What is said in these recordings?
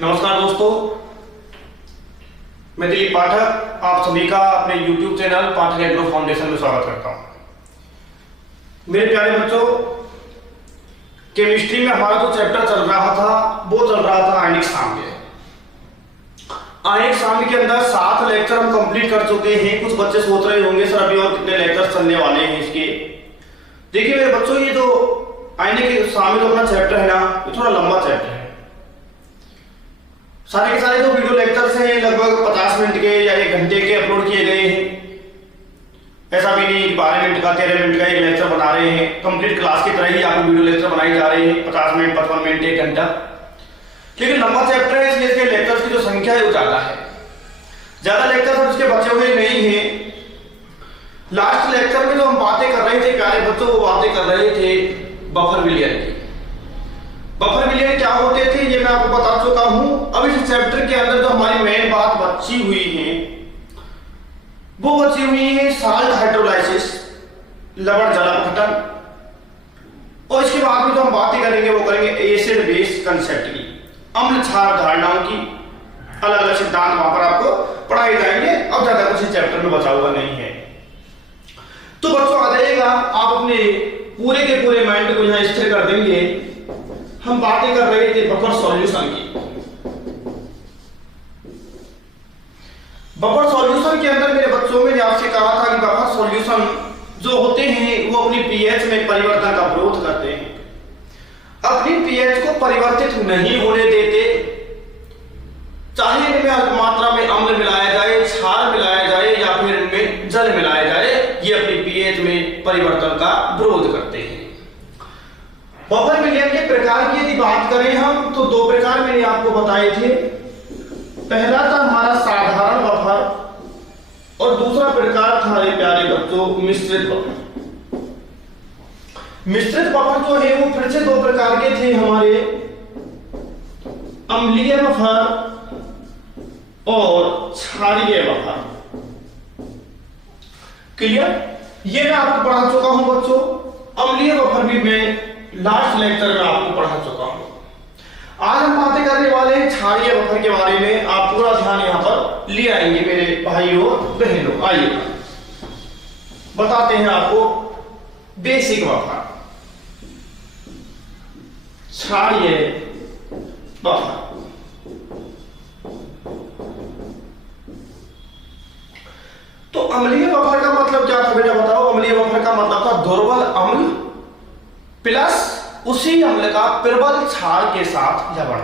नमस्कार दोस्तों, मैं दिलीप पाठक आप सभी का अपने YouTube चैनल पाठक एग्रो फाउंडेशन में स्वागत करता हूं। मेरे प्यारे बच्चों, केमिस्ट्री में हमारा जो चैप्टर चल रहा था वो चल रहा था आयनिक साम्य। आयनिक साम्य के अंदर 7 लेक्चर हम कंप्लीट कर चुके हैं। कुछ बच्चे सोच रहे होंगे सर अभी और कितने लेक्चर चलने वाले हैं इसके। देखिए मेरे बच्चों, ये जो आयनिक साम्य जो अपना चैप्टर है ना, ये थोड़ा लंबा चैप्टर है। सारे के सारे जो वीडियो लेक्चर्स हैं लगभग 50 मिनट के या 1 घंटे के अपलोड किए गए हैं। ऐसा भी नहीं 12 मिनट का 13 मिनट का एक लेक्चर बना रहे हैं। कंप्लीट क्लास की तरह ही आपको वीडियो लेक्चर बनाई जा रहे हैं, 50 मिनट 55 मिनट 1 घंटा। लेकिन लंबा चैप्टर है इसलिए इसके लेक्चर्स की जो संख्या है वो ज्यादा है। ज्यादा लेक्चर उसके बचे हुए नहीं है। लास्ट लेक्चर में जो हम बातें कर रहे थे प्यारे बच्चों, वो बातें कर रहे थे बफर विलियन की। बफर विलियन क्या होते थे ये मैं आपको बता चुका हूं। अब इस चैप्टर के अंदर जो हमारी मेन बात बची हुई है वो बची हुई है साल्ट हाइड्रोलाइसिस, लवण जलापघटन। और इसके बाद में जो हम बातें करेंगे वो करेंगे एसिड बेस कंसेप्ट की, अम्ल क्षार धारणाओं की। अलग अलग सिद्धांत वहां पर आपको पढ़ाए जाएंगे। अब ज्यादा कुछ इस चैप्टर में बचा हुआ नहीं है। तो बच्चों आ जाइएगा, आप अपने पूरे के पूरे माइंड को यहां स्थिर कर देंगे। हम बातें कर रहे थे बफर सॉल्यूशन की। बफर सॉल्यूशन के अंदर मेरे बच्चों में आपसे कहा था कि बफर सॉल्यूशन जो होते हैं वो अपनी पीएच में परिवर्तन का विरोध करते हैं। अपनी पीएच को परिवर्तित नहीं होने देते, चाहे इनमें अल्प मात्रा में अम्ल मिलाया जाए, क्षार मिलाया जाए या फिर इनमें जल मिलाया जाए, ये अपनी पीएच में परिवर्तन का विरोध करते हैं। बफर विलियन के प्रकार की यदि बात करें हम तो 2 प्रकार मैंने आपको बताए थे। पहला था हमारा साधारण बफर और दूसरा प्रकार था हमारे प्यारे बच्चों मिश्रित बफर। मिश्रित बफर जो है वो फिर से 2 प्रकार के थे हमारे, अम्लीय बफर और क्षारीय बफर। क्लियर? ये मैं आपको पढ़ा चुका हूं बच्चों। अम्लीय बफर भी मैं लास्ट लेक्चर में आपको पढ़ा चुका हूं। आज हम बातें करने वाले हैं क्षारीय बफर के बारे में। आप पूरा ध्यान यहां पर ले आएंगे मेरे भाइयों बहनों। आइए बताते हैं आपको बेसिक बफर, क्षारीय बफर। तो अम्लीय बफर का मतलब क्या था बेटा बताओ? अम्लीय बफर का मतलब था दुर्बल अम्ल प्लस उसी अम्ल का प्रबल क्षार के साथ लवण।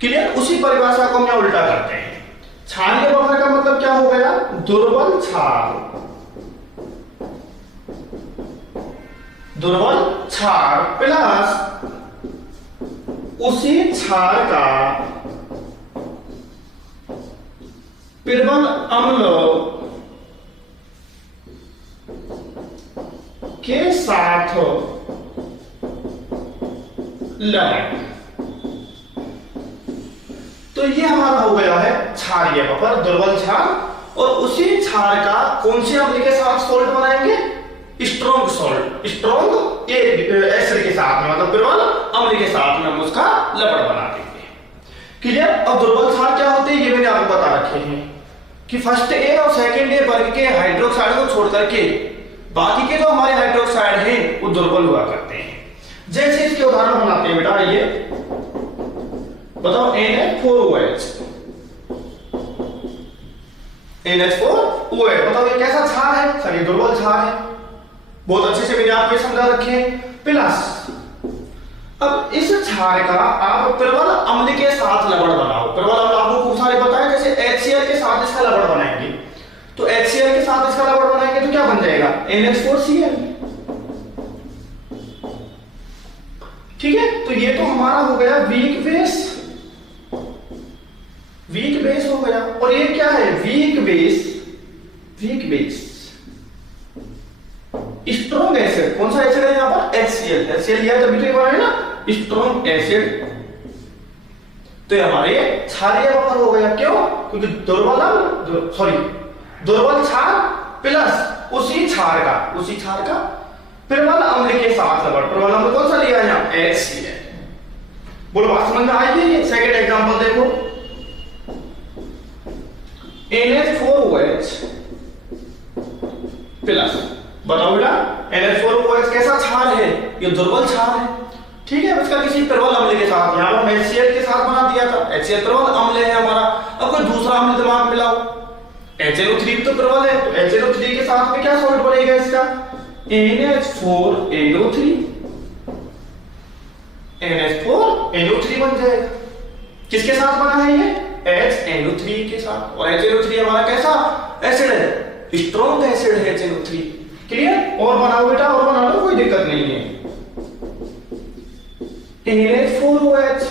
क्लियर? उसी परिभाषा को हम यहां उल्टा करते हैं। क्षारीय बफर का मतलब क्या हो गया? दुर्बल क्षार, दुर्बल क्षार प्लस उसी क्षार का प्रबल अम्ल के साथ लवण। तो ये हमारा हो गया है क्षारीय बफर, दुर्बल क्षार। और उसी क्षार का कौन से अम्ल के साथ सॉल्ट बनाएंगे? स्ट्रॉन्ग सॉल्ट, स्ट्रॉन्ग एसिड के साथ में, मतलब प्रबल अम्ल के साथ में हम उसका लवण बना देंगे। क्लियर? अब दुर्बल क्षार क्या होते हैं ये मैंने आपको बता रखे हैं कि फर्स्ट ए और सेकंड ए वर्ग के हाइड्रोक्साइड को छोड़ करके बाकी के जो हमारे हाइड्रोक्साइड हैं वो दुर्बल हुआ करते हैं। जैसे इसके उदाहरण बनाते हैं बेटा। ये बताओ NH4OH, NH4OH बताओ ये कैसा क्षार है? सर ये दुर्बल क्षार है। बहुत अच्छे से मैंने आपको समझा रखे। प्लस अब इस क्षार का आप प्रबल अम्ल के साथ लवण बनाओ। प्रबल अम्ल आपको खूब सारे पता है, जैसे HCl के साथ इसका लवण बनाएंगे तो HCl के साथ इसका लवण बनाएंगे तो क्या बन जाएगा? NH4Cl। ठीक है? तो ये तो हमारा हो गया वीक बेस, वीक बेस हो गया। और ये क्या है? Weak base, weak base. Strong acid, कौन सा एसिड है यहां पर? HCl। HCl लिया तभी तो ये बना है ना स्ट्रॉन्ग एसिड। तो ये हमारे क्षारीय बफर हो गया। क्यों? क्योंकि दुर्बल क्षार प्लस उसी क्षार का प्रबल अम्ल के साथ लवण। प्रबल अम्ल कौन सा लिया है यहाँ? HCl। बोलो बात समझ में आई है? सेकंड एग्जांपल देखो, NH4OH प्लस, बताओ बेटा NH4OH कैसा क्षार है? ये दुर्बल क्षार है, ठीक है। इसका किसी प्रबल अम्ल के साथ, यहां पर HCl के साथ बना दिया था, HCl प्रबल अम्ल है हमारा। अब कोई दूसरा अम्ल दिमाग मिलाओ, HNO3 तो प्रबल है, तो HNO3 के साथ में क्या सॉल्ट बनेगा इसका? NH4NO3, NH4NO3 बन जाएगा। किसके साथ बना है ये? HNO3 के साथ। और HNO3 हमारा कैसा एसिड है? स्ट्रॉन्ग एसिड है HNO3। क्लियर? और बनाओ बेटा, और बना लो, कोई दिक्कत नहीं है। NH4OH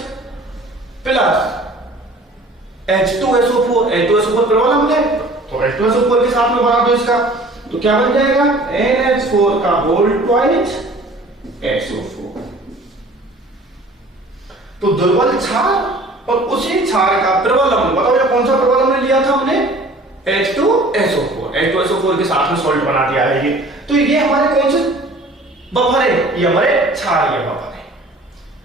प्लस H2SO4, H2SO4 प्रबल अम्ल है, तो H2SO4 के साथ में बना दो इसका, तो क्या बन जाएगा? NH4 का होल ट्वाइस SO4। तो दुर्बल क्षार और उसी क्षार का प्रबल अम्ल, बताओ ये कौन सा प्रबल अम्ल लिया था हमने? H2SO4, H2SO4 के साथ में सॉल्ट बना दिया है ये। तो ये हमारे कौन से बफर है? ये हमारे क्षारीय बफर है।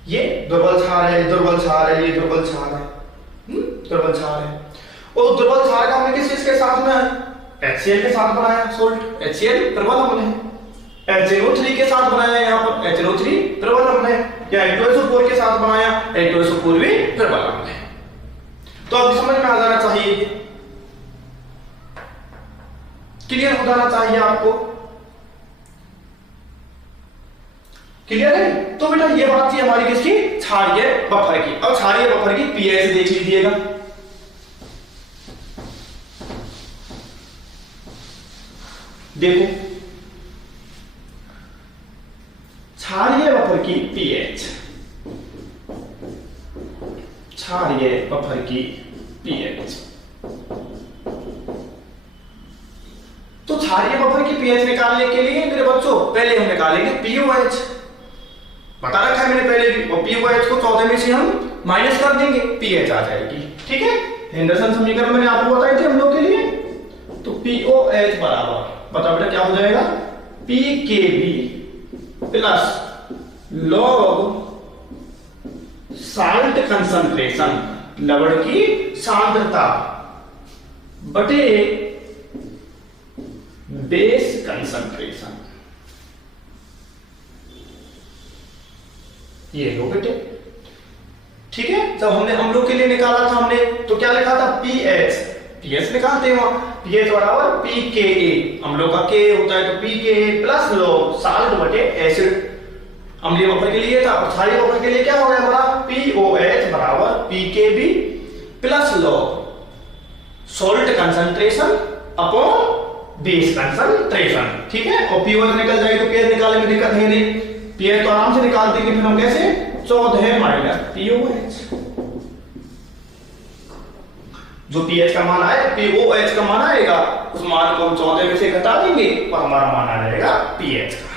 ये दुर्बल क्षार है, दुर्बल क्षार है, ये दुर्बल क्षार है, दुर्बल क्षार है। और दुर्बल क्षार का हमने किस चीज के साथ में? HCl के साथ बनाया सॉल्ट, HCl प्रबल अम्ल है। HNO3 के साथ बनाया, यहां पर HNO3 प्रबल अम्ल है। या H2SO4 के साथ बनाया, H2SO4 भी प्रबल अम्ल है। तो अब समझ में आ जाना चाहिए, क्लियर हो जाना चाहिए आपको। क्लियर है? तो बेटा ये बात थी हमारी किसकी? क्षारीय बफर की। अब क्षारीय बफर की पीएच देख लीजिएगा। देखो क्षारीय बफर की पीएच, क्षारीय बफर की पीएच। तो क्षारीय बफर की पीएच निकालने के लिए मेरे बच्चों पहले हम निकालेंगे पीओएच, बता रखा है मैंने पहले भी। और पीओएच को 14 में से हम माइनस कर देंगे, पीएच आ जाएगी, ठीक है। हेंडरसन समीकरण मैंने आपको बताई थी हम लोग के लिए। तो पीओएच बराबर, बता बेटा क्या हो जाएगा? PKb plus log salt concentration, लवण की सांद्रता, बटे बेस कंसंट्रेशन। ये लो बेटे, ठीक है। जब हमने अम्लों के लिए निकाला था हमने, तो क्या लिखा था? पीएच, पीएच निकालते हैं वहां, पीएच बराबर पीकेए, अम्लों का के होता है तो पीकेए प्लस लॉग साल्ट बटे एसिड, अम्लीय बफर के लिए था। और क्षारीय बफर के लिए क्या हो गया हमारा? पीओएच बराबर pKb plus log salt concentration upon base concentration, ठीक है। और पीओएच निकल जाए तो पीएच निकालने में दिक्कत है नहीं, पीएच तो आराम से निकाल देंगे। फिर हम कैसे? 14 माइनस पीओएच, जो पीएच का मान आए, पीओएच का मान आएगा, उस मान को हम 14 में से घटा देंगे और हमारा मान आ जाएगा पीएच का।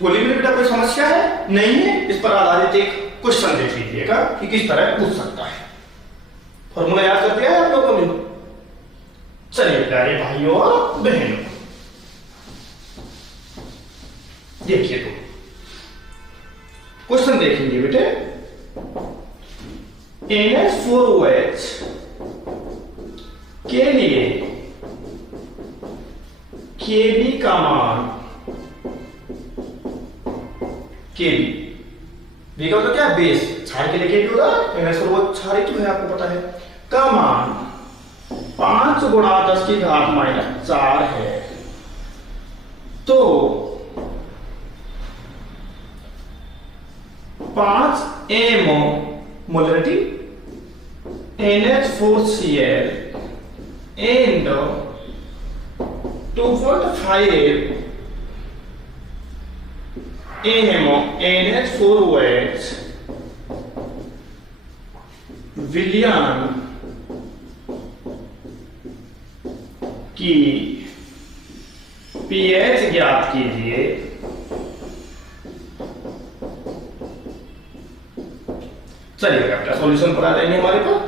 बोलिए मेरे बेटा कोई समस्या है? नहीं है? इस पर आधारित एक क्वेश्चन देख लीजिएगा कि किस तरह पूछ सकता है। फॉर्मूला याद कर दिया है आप लोगों ने? चलिए प्यारे भाइयों और बहनों, देखिए तो क्वेश्चन देखेंगे बेटे। NH4OH के लिए Kb का मान, Kb B का मतलब क्या? बेस, क्षार के लिए Kb होता है, NH4OH क्षार तो है आपको पता है, का मान 5 गुणा 10 की घात माइनस 4 है। तो 5 मोलरिटी NH4Cl and 2.5 NH4OH विलयन की पीएच ज्ञात कीजिए। चलिए बेटा सॉल्यूशन पर आ जाएंगे हमारे पास।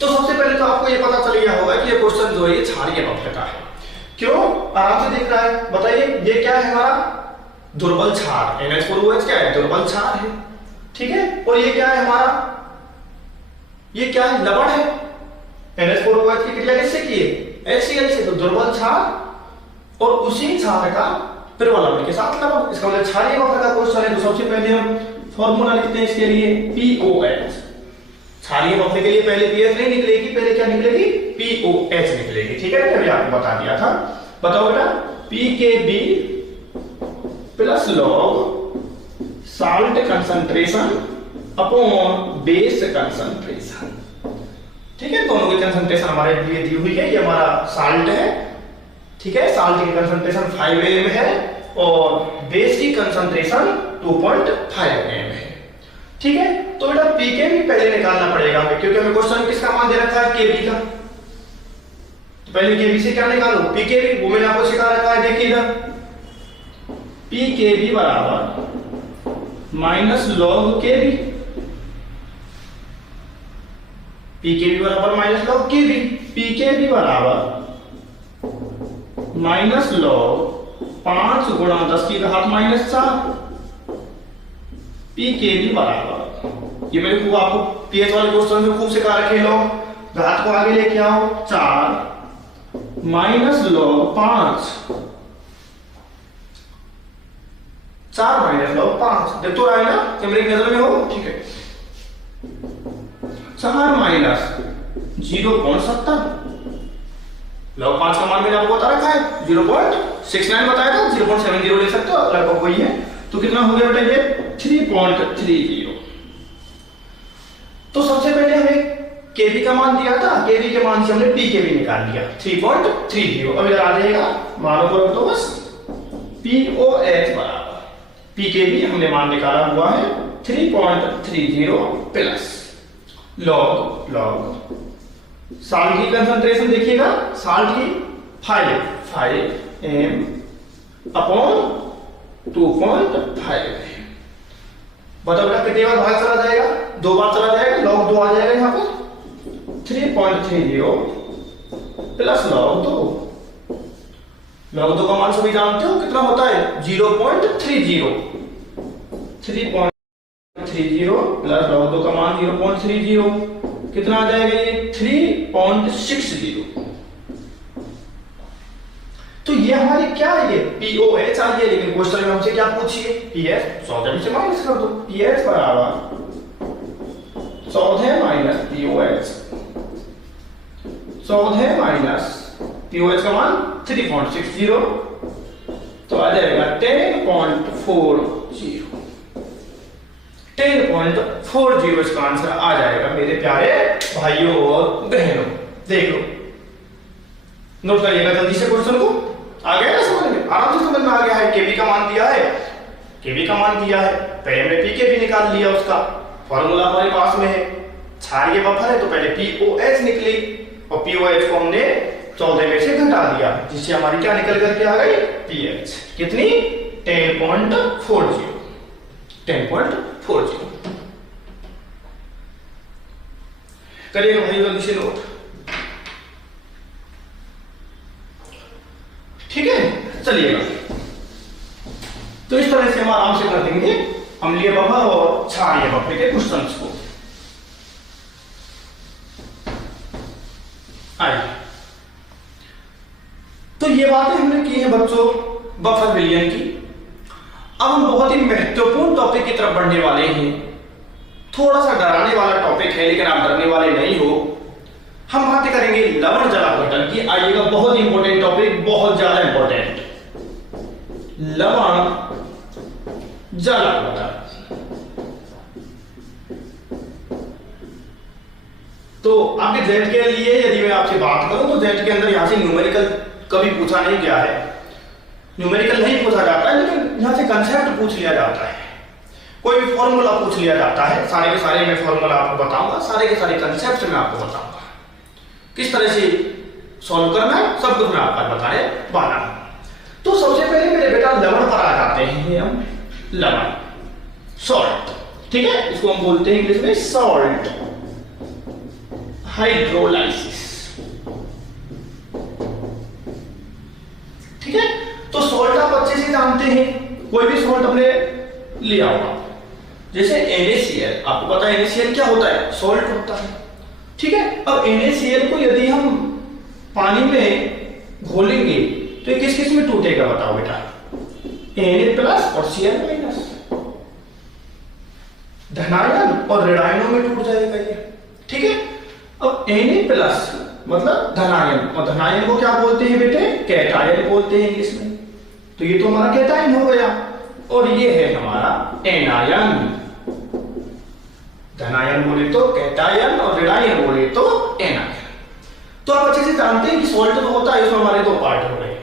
तो सबसे पहले तो आपको ये पता चल गया होगा कि ये क्वेश्चन जो है ये क्षारीय बफर का है। क्यों? आराम से दिख रहा है, बताइए ये क्या है हमारा? दुर्बल क्षार। NH4OH क्या है? दुर्बल क्षार है। ठीक है। और ये क्या है हमारा, ये क्या है, लवण है। NH4OH की क्रिया किससे की है, HCl से। तो दुर्बल क्षार और उसी क्षार का प्रबल लवण के साथ लवण, इसका मतलब क्षारीय अवस्था का क्वेश्चन है। तो सबसे पहले हम फॉर्मूला लिखते हैं इसके लिए POH। क्षारीय अवस्था के लिए पहले पीएच नहीं निकलेगी, पहले क्या निकलेगी, POH निकलेगी। ठीक है, अभी आपको बता दिया था। बताओ बेटा, PKB plus log salt concentration upon base concentration. ठीक है, दोनों की कंसंट्रेशन हमारे लिए दी हुई है। ये हमारा साल्ट है, ठीक है, साल्ट की कंसंट्रेशन 5 ml है और बेस की कंसंट्रेशन 2.5 ml है। ठीक है, तो बेटा पीकेबी पहले निकालना पड़ेगा हमें, क्योंकि हमें क्वेश्चन किसका मान दे रखा है, केबी का। तो पहले केबी से क्या निकालो, पीकेबी। वो मैंने आपको सिखा रखा है, देखिए इधर पीकेबी बराबर माइनस लॉग केबी। पीकेबी बराबर माइनस लॉग केबी। पीकेबी बराबर माइनस लॉग 5 गुणा 10 की घात माइनस 4। पीकेबी बराबर, ये मैंने खूब आपको पीएच वाले क्वेश्चन में खूब सिखा रखे लोग। घात को आगे लेके आओ, 4 माइनस लॉग 5, 4 माइनस लॉग 5। देख तो रहा है ना, कैमरे की नजर में हो, ठीक है। 4 माइनस 0.70, लॉग 5 का मान मैंने आपको बता रखा है 0.69 बताया था, 0.70 ले सकते हो, लगभग वही है। तो कितना हो गया बेटा ये 3.30। तो सबसे पहले हमें केबी का मान दिया था, केबी के मान से हमने पीकेबी निकाल लिया 3.30। अब इधर आ जाएगा, मानो को रख दो बस, POH बराबर पीकेबी हमने मान निकाला हुआ है 3.30 प्लस लॉग साल्ट की कंसंट्रेशन देखिएगा, साल्ट की 5 m अपॉन 2.5। बताओ बेटा कितनी बार भाग चला जाएगा, 2 बार चला जाएगा, लॉग 2 आ जाएगा यहाँ पर। 3.30 प्लस लॉग 2। लॉग 2 का मान सभी जानते हो कितना होता है, 0.30। 3.30 प्लस लॉग 2 का मान 0.30 कितना आ जाएगा, ये 3.60। तो ये हमारी क्या है, ये POH आ गया। लेकिन क्वेश्चन में हमसे क्या पूछिए, PS 14 से माइनस कर दो। PS बराबर 14 माइनस POH, 14 माइनस POH का मान 3.60, तो आ जाएगा 10.40। 10.40 इसका आंसर आ जाएगा मेरे प्यारे भाइयों और बहनों। देख लो, नोट करिएगा जल्दी से क्वेश्चन को। आ गया ना समझ में, आराम से समझ में आ गया है। केबी का मान दिया है, केबी का मान दिया है, पहले हमने पीकेबी निकाल लिया, उसका फॉर्मूला हमारे पास में है। क्षारीय बफर है तो पहले POH निकली और POH को हमने 14 में से घटा दिया, जिससे हमारी क्या निकल करके आ गई, PH कितनी, 10.40। 10.40 करिएगा भाई जल्दी से नोट, ठीक है। चलिएगा, तो इस तरह से हम आराम से कर देंगे अम्लीय बफर और क्षारीय बफर के क्वेश्चंस को। आइए, तो ये बातें हमने की है बच्चों बफर विलयन की। अब हम बहुत ही महत्वपूर्ण टॉपिक की तरफ बढ़ने वाले हैं। थोड़ा सा डराने वाला टॉपिक है, लेकिन आप डरने वाले नहीं हो। हम बातें करेंगे लवण जलावटन की। आइएगा, बहुत इंपॉर्टेंट टॉपिक, बहुत ज्यादा इंपॉर्टेंट, लवण जलावटन। तो आपके जेट के लिए यदि मैं आपसे बात करूं तो जेट के अंदर यहां से न्यूमेरिकल कभी पूछा नहीं गया है, न्यूमेरिकल नहीं पूछा जाता है, लेकिन यहां से कंसेप्ट पूछ लिया जाता है, कोई भी फॉर्मूला पूछ लिया जाता है। सारे के सारे मैं फॉर्मूला आपको बताऊंगा, सारे के सारे कंसेप्ट मैं आपको बताऊंगा, किस तरह से सॉल्व करना है, सब कुछ मैं आपको बताने वाला हूं। तो सबसे पहले मेरे बेटा लवण पर आ जाते हैं हम। लवण, सॉल्ट, ठीक है, इसको हम बोलते हैं इंग्लिश में सॉल्ट, हाइड्रोलाइसिस, ठीक है। तो सॉल्ट आप अच्छे से जानते हैं, कोई भी सॉल्ट हमने लिया होगा, जैसे NaCl, आपको पता है NaCl क्या होता है, सॉल्ट होता है, ठीक है। अब NaCl को यदि हम पानी में घोलेंगे तो ये किस किस में टूटेगा बताओ बेटा, Na+ और Cl-, धनायन और ऋणायनों में टूट जाएगा ये, ठीक है। अब Na+ मतलब धनायन, और धनायन को क्या बोलते हैं बेटे, कैटायन बोलते हैं इंग्लिश में। तो ये तो हमारा कैटायन हो गया, और ये है हमारा एनायन। धनायन बोले तो कैटायन और ऋणायन बोले तो एनायन। तो आप अच्छे से जानते हैं कि सॉल्ट जो होता है इसमें हमारे दो पार्ट हो गए,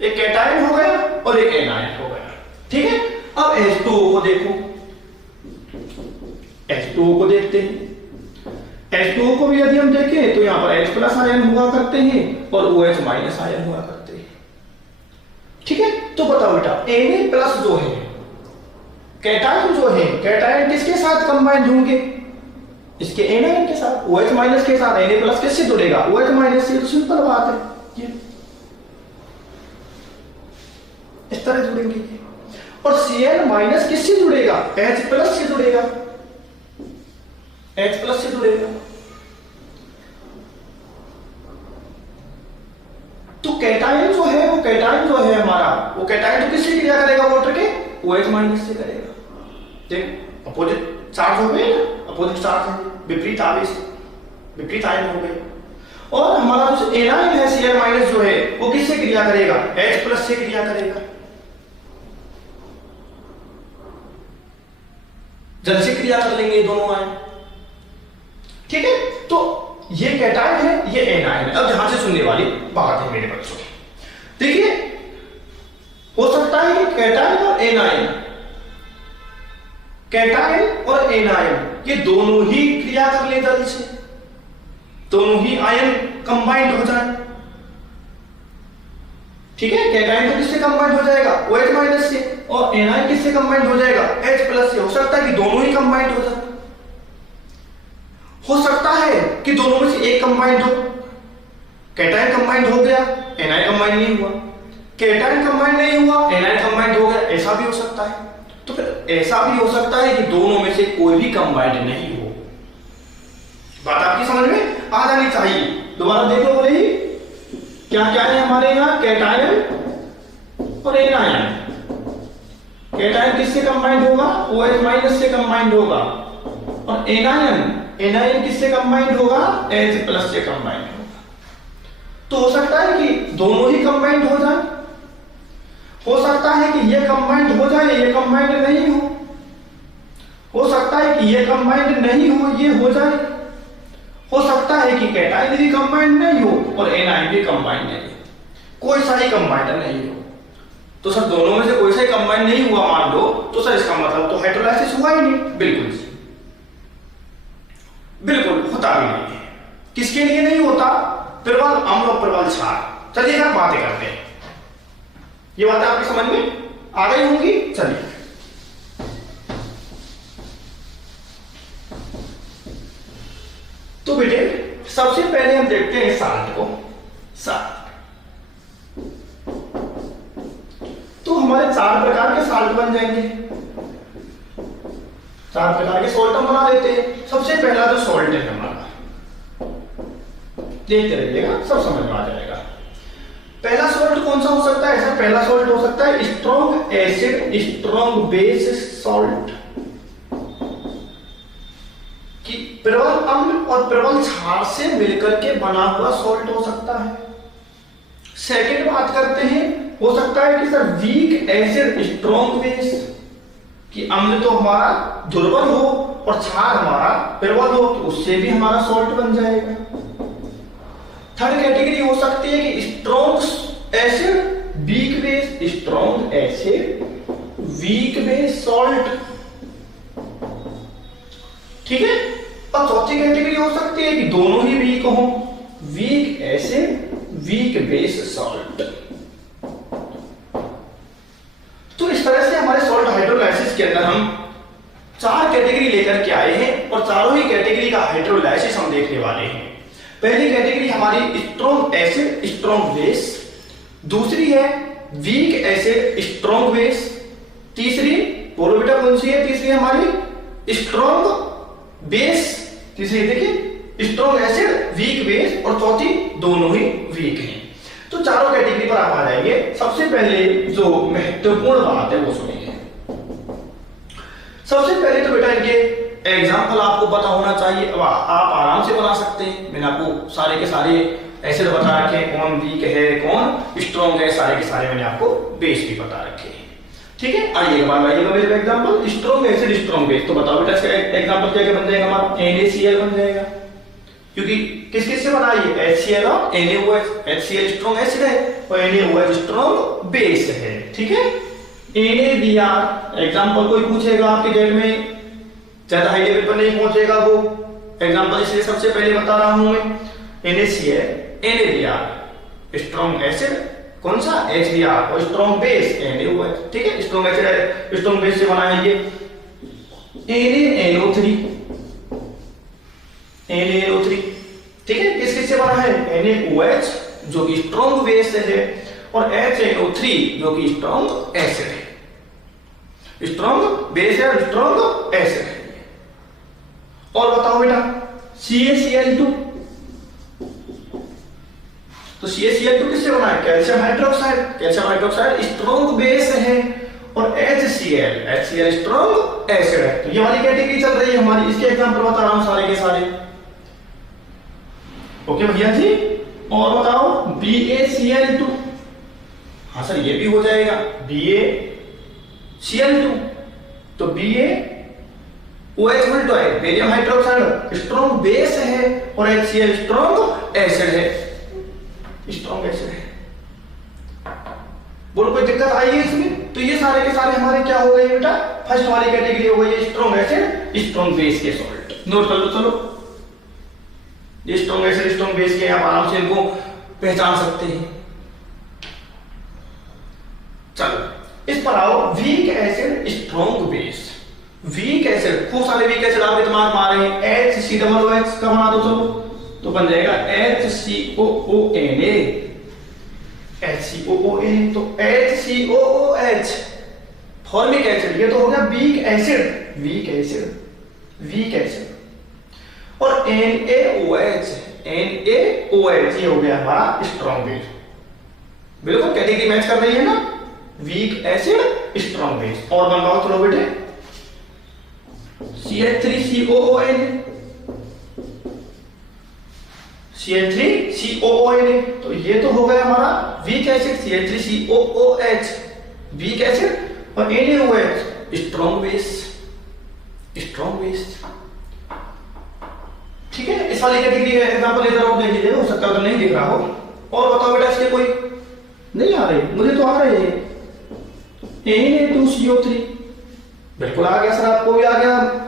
एक कैटायन हो गया और एक एनायन हो गया, ठीक है। अब H2O को देखो, H2O को देखते हैं। H2O को भी यदि हम देखें तो यहाँ पर H+ आयन हुआ करते हैं और OH- आयन हुआ करते हैं, ठीक है। तो बताओ बेटा Na+ जो है कैटायन जो है, कैटायन किसके साथ कंबाइंड होंगे, इसके एनायन के साथ, OH- के साथ। Na+ किससे जुड़ेगा, OH- से। तो सिंपल बात है, ये इस तरह जुड़ेंगे। और Cl- किससे जुड़ेगा, H+ से जुड़ेगा, H+ से जुड़ेगा। तो कैटायन जो है वो, कैटायन जो है हमारा, वो कैटायन तो किससे क्रिया करेगा वाटर के, OH- से करेगा। देख अपोजिट चार्ज हो गए ना, अपोजिट चार्ज है, विपरीत आवेश, विपरीत आयन हो गए। और हमारा जो एनायन है Cl- जो है वो किससे क्रिया करेगा, H+ से क्रिया करेगा, जल से क्रिया कर लेंगे दोनों आयन, ठीक है। तो ये कैटायन है, ये एनायन है। अब ध्यान से सुनने वाली बात है मेरे बच्चों, देखिए हो सकता है कि कैटायन और एनायन, कैटायन और एनायन ये दोनों ही क्रिया कर ले जल से, दोनों ही आयन कंबाइंड हो जाए, ठीक है। कैटायन तो किससे कंबाइंड हो जाएगा, OH- से, और एनायन किससे कंबाइंड हो जाएगा, H+ से। हो सकता है कि दोनों ही कंबाइंड हो जाए, हो सकता है कि दोनों में से एक कंबाइंड हो, कैटायन कंबाइंड हो गया, एनायन कंबाइंड नहीं हुआ, कैटायन कंबाइंड नहीं हुआ, एनायन कंबाइंड हो गया, ऐसा भी हो सकता है। तो फिर ऐसा भी हो सकता है कि दोनों में से कोई भी कंबाइंड नहीं हो। बात आपकी समझ में आ जानी चाहिए। दोबारा देखो बोले ही क्या क्या है हमारे यहाँ, कैटायन और एनायन। कैटायन किससे कंबाइंड होगा, OH- से कंबाइंड होगा, और एनायन किससे कंबाइंड होगा, H+ से कंबाइंड होगा। तो हो सकता है कि दोनों ही कंबाइंड हो जाए, हो सकता है कि ये कंबाइंड हो जाए, ये कंबाइंड नहीं हो सकता है कि ये कंबाइंड नहीं हो, ये हो जाए, हो सकता है कि कैटायन भी कंबाइंड नहीं हो और एनायन भी कंबाइंड नहीं हो, कोई सा ही कंबाइंड नहीं हो। तो सर दोनों में से कोई सा ही कंबाइंड नहीं हुआ मान लो, तो सर इसका मतलब तो हाइड्रोलाइसिस हुआ ही नहीं। बिल्कुल बिल्कुल होता भी नहीं है। किसके लिए नहीं होता, प्रबल अम्ल और प्रबल क्षार। चलिए हम बातें करते हैं, ये बातें आपकी समझ में आ गई होंगी। चलिए तो बेटे सबसे पहले हम देखते हैं साल्ट को। साल्ट तो हमारे 4 प्रकार के साल्ट बन जाएंगे, 4 प्रकार के सॉल्ट हम बना लेते हैं। सबसे पहला जो सॉल्ट है हमारा, देखते रहिएगा सब समझ में आ जाएगा। पहला सॉल्ट कौन सा हो सकता है, ऐसा पहला सॉल्ट हो सकता है strong acid strong base salt, कि प्रबल अम्ल और प्रबल क्षार से मिलकर के बना हुआ सॉल्ट हो सकता है। सेकंड बात करते हैं, हो सकता है कि sir week acid strong base, कि अम्ल तो हमारा दुर्बल हो और क्षार हमारा प्रबल हो, तो उससे भी हमारा सॉल्ट बन जाएगा। थर्ड कैटेगरी हो सकती है कि strong acid weak base, strong acid weak base salt, ठीक है। और चौथी कैटेगरी हो सकती है कि दोनों ही वीक हो, weak acid weak base salt. तो इस तरह से हमारे सॉल्ट हाइड्रोलाइसिस के अंदर हम 4 कैटेगरी लेकर के आए हैं, और चारों ही कैटेगरी का हाइड्रोलाइसिस हम देखने वाले हैं। पहली कैटेगरी हमारी स्ट्रॉन्ग एसिड स्ट्रॉन्ग बेस, दूसरी है वीक एसिड स्ट्रॉन्ग बेस, तीसरी बोलो बेटा कौन सी है, तीसरी हमारी स्ट्रॉन्ग बेस, तीसरी देखिए स्ट्रॉन्ग एसिड, वीक बेस, और चौथी दोनों ही वीक हैं। तो चारों कैटेगरी पर आप आ जाएंगे। सबसे पहले जो महत्वपूर्ण बात है वो सुनिए। सबसे पहले तो बेटा इनके एग्जाम्पल आपको पता होना चाहिए, आप आराम से बना सकते हैं। मैंने आपको सारे के सारे एसिड बता रखे हैं, कौन वीक है कौन स्ट्रॉन्ग है, सारे के सारे मैंने आपको बेस भी बता रखे हैं। ठीक है, आइए बात आइएगा मेरे example strong acid strong base. तो बताओ बेटा इसका एग्जांपल क्या क्या बन जाएगा हमारा? NaCl बन जाएगा, क्योंकि किस किस से बना है? HCl और NaOH। HCl स्ट्रॉन्ग एसिड है और NaOH स्ट्रॉन्ग बेस है। ठीक है, NaBr एग्जांपल कोई पूछेगा आपके डेट में, ज्यादा हाई लेवल पर नहीं पहुंचेगा वो एग्जांपल, इसलिए सबसे पहले बता रहा हूं मैं। NaCl NaBr स्ट्रॉन्ग एसिड कौन सा? HBr, और स्ट्रॉन्ग बेस NaOH। ठीक है, स्ट्रॉन्ग एसिड है, स्ट्रॉन्ग बेस से बना है ये NaNO3। ठीक है, किस किस से बना है? NaOH जो कि स्ट्रॉन्ग बेस है, और HNO3 जो कि स्ट्रॉन्ग एसिड है। स्ट्रॉन्ग बेस है और स्ट्रॉन्ग एसिड है। और बताओ बेटा CaCl2। तो CaCl2 किससे बना है? Calcium hydroxide. Calcium hydroxide strong base है, और HCl स्ट्रॉन्ग एसिड है। तो ये वाली कैटेगरी चल रही है हमारी, इसके एग्जांपल बता रहा हूं सारे के सारे। ओके भैया जी, और बताओ BaCl2। हाँ सर ये भी हो जाएगा BaCl2। तो BaOH उल्टा बेरियम हाइड्रोक्साइड स्ट्रॉन्ग बेस है, और HCl स्ट्रॉन्ग एसिड है, स्ट्रॉन्ग एसिड है। बोलो कोई दिक्कत आई है इसमें? तो ये सारे के सारे हमारे क्या हो गए बेटा? फर्स्ट वाली कैटेगरी हो गई स्ट्रॉन्ग एसिड स्ट्रॉन्ग बेस के सॉल्ट। नोट कर लो चलो, ये स्ट्रॉन्ग एसिड स्ट्रॉन्ग बेस के आप आराम से इनको पहचान सकते हैं। चलो इस पर आओ, week acid strong base. Weak acid, खूब सारे वीक एसिड आपके दिमाग में आ रहे हैं। HCOOH का बना दो चलो, तो बन जाएगा HCOONA। HCOONA, तो HCOOH फॉर्मिक एसिड, ये तो हो गया weak acid. Weak acid, weak acid. और NaOH, NaOH ये हो गया हमारा स्ट्रॉन्ग बेस। बिल्कुल कैटेगरी मैच कर रही है ना, वीक एसिड स्ट्रॉन्ग बेस। और बनवाओ चलो बेटे CH3COONA। CH3COONA, तो ये तो हो गया हमारा weak acid. CH3COOH weak acid, और NaOH strong base, strong base. ठीक है, इस वाली कैटेगरी का एग्जांपल इधर आप देख लीजिए, हो सकता है तो नहीं दिख रहा हो। और बताओ बेटा इसके कोई नहीं आ रहे? मुझे तो आ रहे हैं। Na2CO3 बिल्कुल आ गया सर, आपको भी आ गया।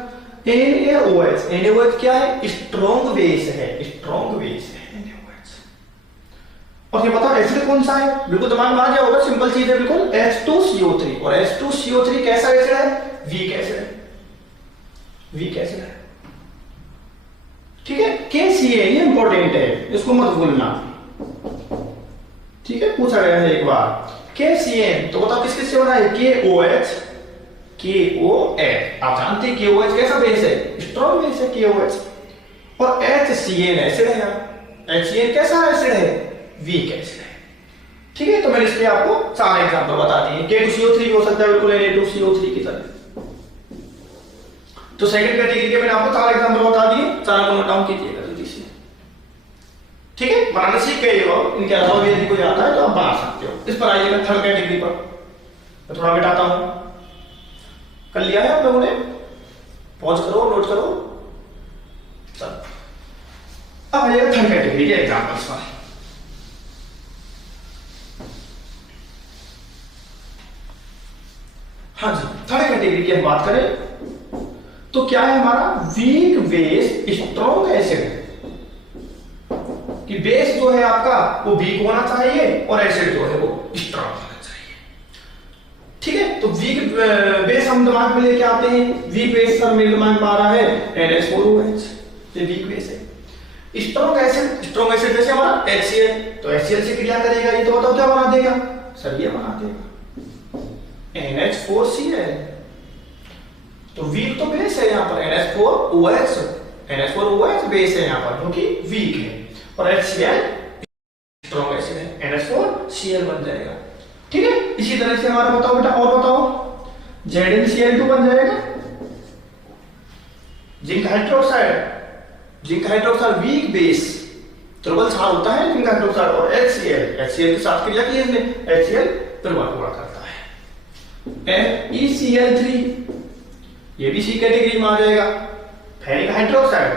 NaOH, NaOH क्या है? स्ट्रॉन्ग बेस है, स्ट्रॉन्ग बेस है NaOH। और ये बताओ एसिड कौन सा है? बिल्कुल दिमाग में आ गया होगा, सिंपल चीज है बिल्कुल, H2CO3। और H2CO3 कैसा एसिड है? वीक एसिड है, वीक एसिड है। ठीक है, KCl ये इंपॉर्टेंट है, इसको मत भूलना। ठीक है, पूछा गया है एक बार। KCl, तो बताओ किस किस से बना है? KOH, KOH आप जानते हैं KOH कैसा बेस है? स्ट्रॉन्ग बेस है KOH। और HCl एसिड है यार। HCl कैसा एसिड है? वीक एसिड है। ठीक है, तो मैंने इसके आपको चार एग्जांपल बता दिए। K2CO3 भी हो सकता है बिल्कुल Na2CO3 की तरह। तो सेकंड कैटेगरी के मैंने आपको चार एग्जांपल बता दिए, चार को नोट डाउन कीजिएगा जल्दी से। ठीक है, बनाना सीख गए हो। इनके अलावा भी यदि कोई आता है तो आप बना सकते हो। इस पर आइएगा थर्ड कैटेगरी पर, मैं थोड़ा मिटाता हूं। कर लिया है आप लोगों ने? पॉज करो, नोट करो। चलो अब आइएगा थर्ड कैटेगरी के एग्जांपल्स पर। हाँ जी, थर्ड कैटेगरी की हम बात करें तो क्या है हमारा? Weak base strong acid. कि बेस जो है आपका वो वीक होना चाहिए, और एसिड जो है वो स्ट्रॉन्ग होना चाहिए। ठीक है, तो वीक बेस हम दिमाग में लेके आते हैं। वीक बेस सर मेरे दिमाग में आ रहा है NH4OH, ये वीक बेस है। स्ट्रॉन्ग एसिड, स्ट्रॉन्ग एसिड जैसे हमारा HCl, तो HCl से क्रिया करेगा, ये तो बताओ क्या बना देगा सर? ये बना देगा NH4Cl। तो वीक तो बेस है यहाँ पर NH4OH, NH4OH बेस है यहाँ पर जो कि वीक है, और HCl स्ट्रॉन्ग एसिड है, NH4Cl बन जाएगा। ठीक है, इसी तरह से हमारा बताओ बेटा, और बताओ ZnCl2 बन जाएगा, zinc hydroxide weak base, triple क्षार होता है जिंक हाइड्रोक्साइड, और HCl के साथ क्रिया की इसने, HCl प्रभाव पूरा करता है। FeCl3 ये भी सी कैटेगरी में आ जाएगा। फेरिक हाइड्रोक्साइड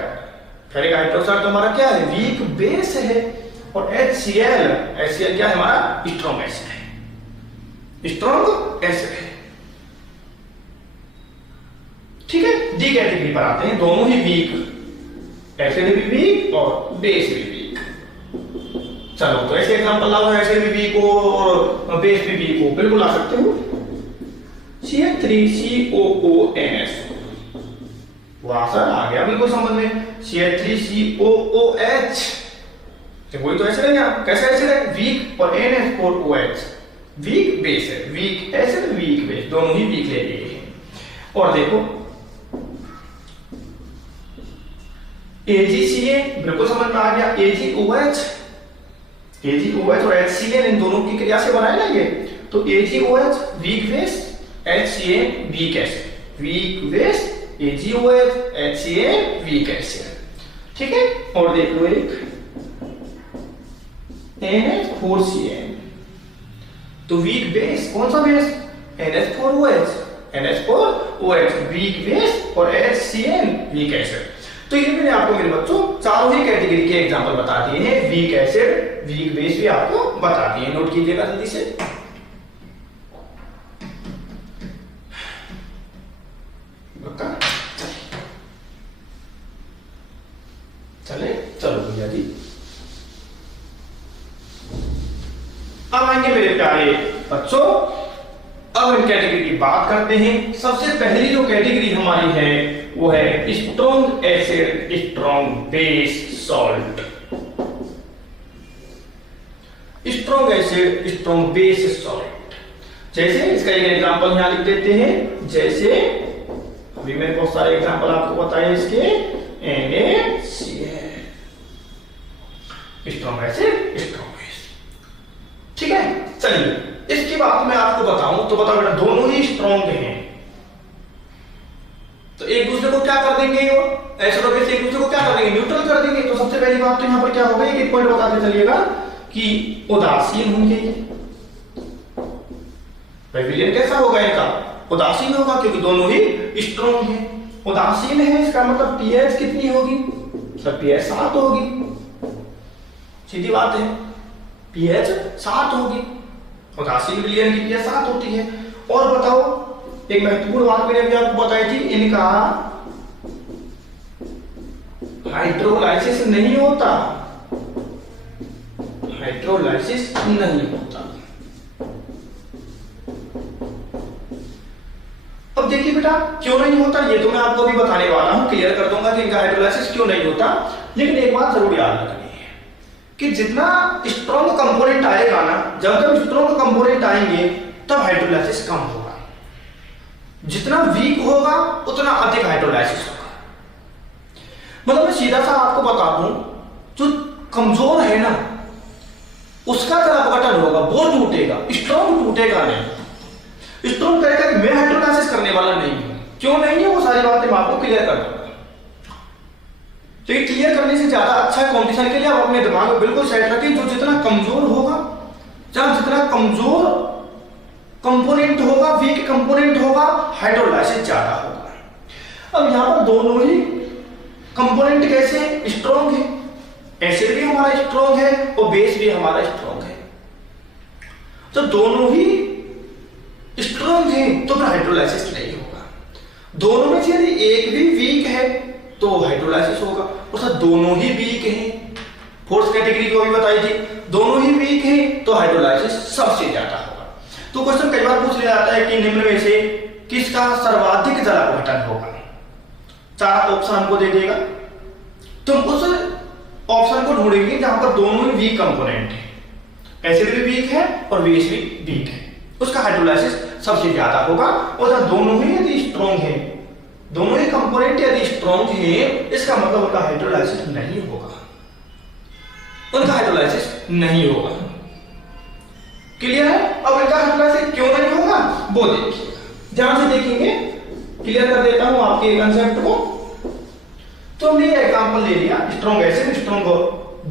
तो हमारा क्या है, वीक बेस है, और HCl क्या है हमारा, स्ट्रॉन्ग एसिड है। ठीक है, डी कैटेगरी पर आते हैं, दोनों ही वीक, एसिड भी वीक और बेस भी वीक। चलो तो ऐसे एग्जांपल लाओ, एसिड भी वीक हो और बेस भी वीक हो, बिल्कुल ला सकते हो। CH3COONS, वाह सर आ गया बिल्कुल समझ में। CH3COOH वही तो एसिड है यहाँ, कैसे एसिड है, वीक, और NH4OH वीक बेस है, वीक एसिड वीक बेस, दोनों ही वीक ले लिए हैं। और देखो AgCa बिल्कुल समझ में आ गया, AgOH और HCl इन दोनों की क्रिया से बनाया ना ये, तो AgOH weak base, HCl weak acid, weak base AgOH, HCl weak acid. ठीक है, और देख लो एक NH4Cl, तो वीक बेस, कौन सा बेस, NH4OH वीक बेस, और HCl वीक एसिड। तो ये मैंने आपको मेरे बच्चों चारों ही कैटेगरी के एग्जांपल बता दिए हैं, वीक एसिड वीक बेस भी आपको बता दिए, नोट कीजिएगा जल्दी से। चलो भैया जी, अब आएंगे मेरे प्यारे बच्चों, अब इन कैटेगरी की बात करते हैं। सबसे पहली जो कैटेगरी हमारी है वो है strong acid strong base salt. Strong acid strong base salt, जैसे इसका एक एग्जांपल यहां लिख देते हैं, जैसे अभी मैंने बहुत सारे एग्जांपल आपको बताए इसके, NaCl strong acid strong base. ठीक है, चलिए इसकी बात मैं आपको बताऊं तो बताओ बेटा, दोनों ही स्ट्रॉन्ग हैं, तो एक दूसरे को क्या कर देंगे, एसिड और बेस एक दूसरे को क्या कर देंगे, न्यूट्रल कर देंगे। तो सबसे पहली बात तो यहां पर क्या होगा, एक पॉइंट बताते चलिएगा कि उदासीन होंगे। विलयन कैसा होगा इनका, उदासीन होगा, क्योंकि दोनों ही स्ट्रॉन्ग हैं। उदासीन है इसका मतलब पीएच कितनी होगी, सर पीएच 7 होगी, सीधी बात है, पीएच 7 होगी, उदासीन विलयन की पीएच 7 होती है। और बताओ एक महत्वपूर्ण बात मैंने अभी आपको बताई थी, इनका हाइड्रोलाइसिस नहीं होता, हाइड्रोलाइसिस नहीं होता। अब देखिए बेटा क्यों नहीं होता, ये तो मैं आपको अभी बताने वाला हूं, क्लियर कर दूंगा कि इनका हाइड्रोलाइसिस क्यों नहीं होता। लेकिन एक बात जरूर याद रखनी है कि जितना स्ट्रॉन्ग कंपोनेंट आएगा ना, जब स्ट्रॉन्ग कंपोनेंट आएंगे तब हाइड्रोलाइसिस कम होगा, जितना वीक होगा उतना अधिक हाइड्रोलाइसिस होगा। मतलब मैं सीधा सा आपको बता दूं, जो कमजोर है ना उसका जब अपघटन होगा वो टूटेगा, स्ट्रॉन्ग टूटेगा नहीं। स्ट्रॉन्ग कहेगा कि मैं हाइड्रोलाइसिस करने वाला नहीं हूं, क्यों नहीं है वो सारी बातें मैं आपको क्लियर कर दूंगा। तो ये क्लियर करने से ज्यादा अच्छा है कंपटीशन के लिए, आप अपने दिमाग में बिल्कुल सेट रखें, जो जितना कमजोर होगा, जब जितना कमजोर कंपोनेंट होगा, वीक कंपोनेंट होगा, हाइड्रोलाइसिस ज्यादा होगा। अब यहां पर दोनों ही कंपोनेंट कैसे स्ट्रॉन्ग है, एसिड भी हमारा स्ट्रॉन्ग है और बेस भी हमारा स्ट्रॉन्ग है, तो दोनों ही स्ट्रॉन्ग है तो फिर हाइड्रोलाइसिस नहीं होगा। दोनों में से यदि एक भी वीक है तो हाइड्रोलाइसिस होगा, और सर दोनों ही वीक हैं, फोर्थ कैटेगरी को भी बताई थी, दोनों ही वीक हैं तो हाइड्रोलाइसिस सबसे ज्यादा होगा। तो क्वेश्चन कई बार पूछ लिया जाता है कि निम्न में से किसका सर्वाधिक जल अपघटन होगा, 4 ऑप्शन हमको दे देगा, तुम उस ऑप्शन को ढूंढेंगे जहां पर दोनों ही वीक कंपोनेंट है, एसिड भी वीक है और बेस भी वीक है, उसका हाइड्रोलाइसिस सबसे ज्यादा होगा। और जब दोनों ही यदि स्ट्रॉन्ग है दोनों ही कंपोनेंट यदि स्ट्रॉन्ग हैं, इसका मतलब उनका हाइड्रोलाइसिस नहीं होगा, उनका हाइड्रोलाइसिस नहीं होगा। क्लियर है? अब इनका हाइड्रोलाइसिस क्यों नहीं होगा वो देखिए, ध्यान से देखेंगे, क्लियर कर देता हूं आपके कंसेप्ट को। तो हमने एग्जांपल ले लिया strong acid strong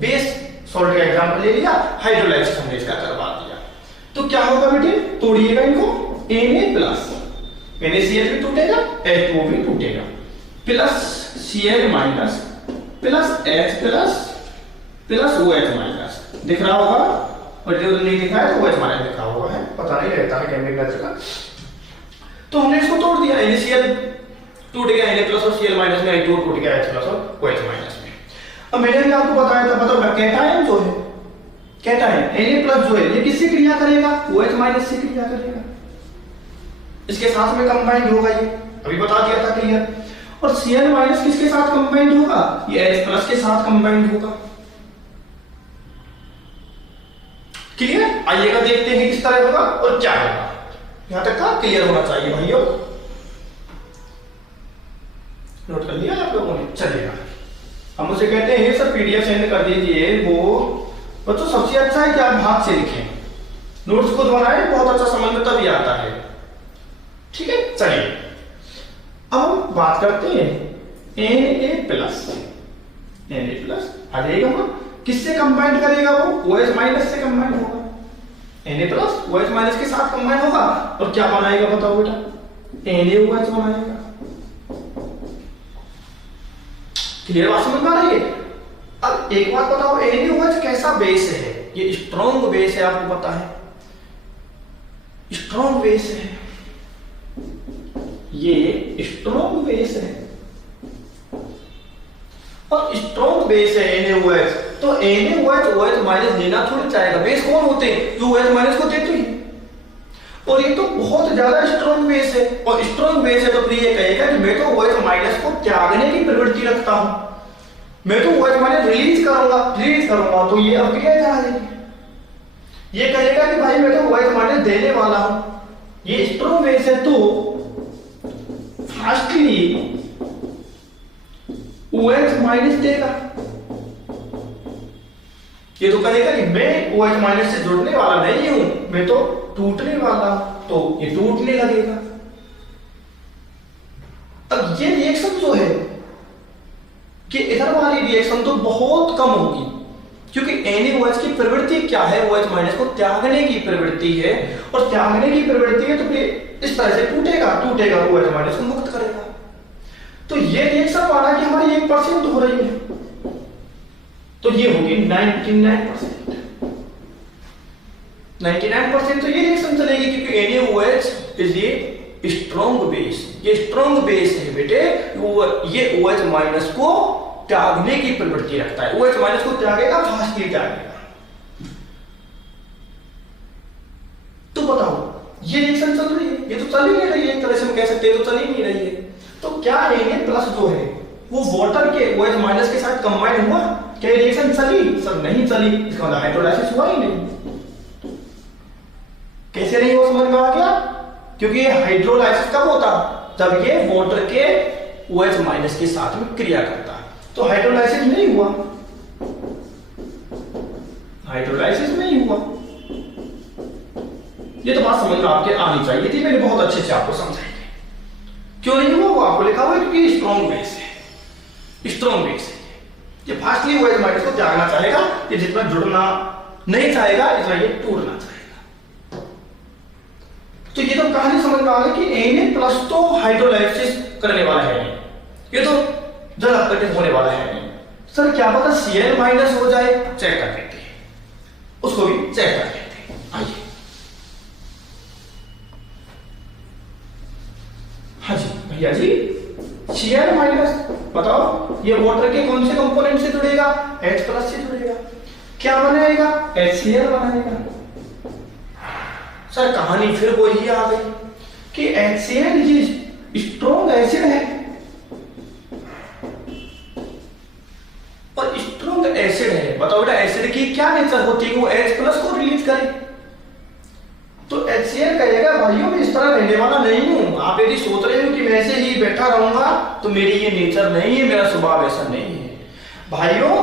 base salt का एग्जांपल ले लिया, हाइड्रोलाइसिस हमने इसका करवा दिया। तो क्या होगा बेटे, तोड़िएगा इनको, Na प्लस NaCl भी टूटेगा, H2O भी टूटेगा, plus Cl minus plus H plus plus OH minus, दिख रहा होगा, और जो नहीं दिखा है तो OH माइनस लिखा हुआ है, पता नहीं रहता है केमिकल नेचर का। तो हमने इसको तोड़ दिया, NaCl टूट गया Na प्लस और Cl माइनस में, H2O टूट गया H प्लस और OH माइनस में। अब मैंने भी आपको बताया था, मतलब कैटायन जो है, कैटायन Na प्लस जो है ये किससे क्रिया करेगा, OH माइनस से क्रिया करेगा, इसके साथ में कंबाइंड होगा, ये अभी बता दिया था क्लियर। और Cl माइनस किसके साथ कंबाइंड होगा, ये H प्लस के साथ कंबाइंड होगा। क्लियर? आइएगा देखते हैं किस तरह होगा और क्या होगा, यहां तक का क्लियर होना चाहिए भाइयों, नोट कर लिया आप लोगों ने? चलिएगा, हम उसे कहते हैं सर PDF सेंड कर दीजिए, वो बच्चों सबसे अच्छा है कि आप हाथ से लिखें, नोट्स खुद बनाएं, बहुत अच्छा समझ में तभी आता है। ठीक है, चलिए अब हम बात करते हैं Na प्लस आ जाएगा, किससे कंबाइंड करेगा वो, OH माइनस से कंबाइंड होगा, Na प्लस OH माइनस के साथ कंबाइंड होगा, और क्या बनाएगा बताओ बेटा, NaOH बनाएगा। क्लियर बात समझ में आ रही है? अब एक बात बताओ, NaOH कैसा बेस है, ये स्ट्रॉन्ग बेस है, आपको पता है स्ट्रॉन्ग बेस है, ये स्ट्रॉन्ग बेस है, और स्ट्रॉन्ग बेस है NaOH, तो NaOH OH माइनस लेना थोड़ी चाहेगा, बेस कौन होते हैं जो OH माइनस को देते हैं, और ये तो बहुत ज्यादा स्ट्रॉन्ग बेस है, और स्ट्रॉन्ग बेस है तो फिर ये कहेगा कि मैं तो OH माइनस को त्यागने की प्रवृत्ति रखता हूं, मैं तो OH माइनस रिलीज करूंगा, तो ये अक्रिया जा रही है, ये कहेगा कि भाई मैं तो OH माइनस देने वाला हूं, ये स्ट्रॉन्ग बेस है तो फास्टली OH माइनस देगा, ये तो कहेगा कि मैं OH माइनस से जुड़ने वाला नहीं हूं, मैं तो टूटने वाला हूं, तो ये टूटने लगेगा। अब ये रिएक्शन जो है कि इधर वाली रिएक्शन तो बहुत कम होगी, क्योंकि NaOH की प्रवृत्ति क्या है, OH माइनस को त्यागने की प्रवृत्ति है, और त्यागने की प्रवृत्ति है तो फिर इस तरह से टूटेगा OH माइनस को मुक्त करेगा। तो ये रिएक्शन माना कि हमारी 1% हो रही है, तो ये होगी 99%, 99% तो ये रिएक्शन चलेगी, क्योंकि NaOH इज ये स्ट्रॉन्ग बेस, ये स्ट्रॉन्ग बेस है बेटे, ये OH माइनस को त्यागने की प्रवृत्ति रखता है, OH माइनस को त्यागेगा, फास्टली त्यागेगा। तो बताओ ये रिएक्शन चल रही है, ये तो चल ही नहीं रही है, एक तरह से हम कह सकते हैं तो चल ही नहीं रही है। तो क्या Na प्लस जो है वो वाटर के OH माइनस के साथ कंबाइन हुआ, क्या रिएक्शन चली? सर नहीं चली, इसका मतलब हाइड्रोलाइसिस हुआ ही नहीं। कैसे नहीं हुआ समझ में आ गया? क्योंकि हाइड्रोलाइसिस कब होता, जब ये वाटर के OH माइनस के साथ में क्रिया करता है, तो हाइड्रोलाइसिस नहीं हुआ, हाइड्रोलाइसिस नहीं हुआ। ये तो बात समझ में आपके आनी चाहिए थी, मैंने बहुत अच्छे से आपको समझाई। क्यों नहीं हुआ वो आपको लिखा हुआ है, क्योंकि स्ट्रॉन्ग बेस है, स्ट्रॉन्ग बेस है, ये फास्टली OH माइनस को त्यागना चाहेगा, ये जितना जुड़ना नहीं चाहेगा इतना ये टूटना चाहेगा। तो ये तो कहानी समझ में आ गई कि Na प्लस तो हाइड्रोलाइसिस करने वाला है नहीं, ये तो जल अपघटित होने वाला है नहीं। सर क्या पता Cl माइनस हो जाए, चेक कर लेते हैं, उसको भी चेक कर लेते हैं। आइए, हाँ जी भैया जी, Cl माइनस बताओ ये वाटर के कौन से कंपोनेंट से जुड़ेगा, H प्लस से जुड़ेगा, क्या बनाएगा, HCl बनाएगा। सर कहानी फिर वही आ गई कि HCl ये स्ट्रॉन्ग एसिड है, और स्ट्रॉन्ग एसिड है, बताओ बेटा एसिड की क्या नेचर होती है, वो H प्लस को रिलीज करे, तो HCl कहेगा भाइयों, मैं इस तरह रहने वाला नहीं हूं। आप यदि सोच रहे हो कि मैं ऐसे ही बैठा रहूंगा तो मेरी ये नेचर नहीं है, मेरा स्वभाव ऐसा नहीं है भाइयों।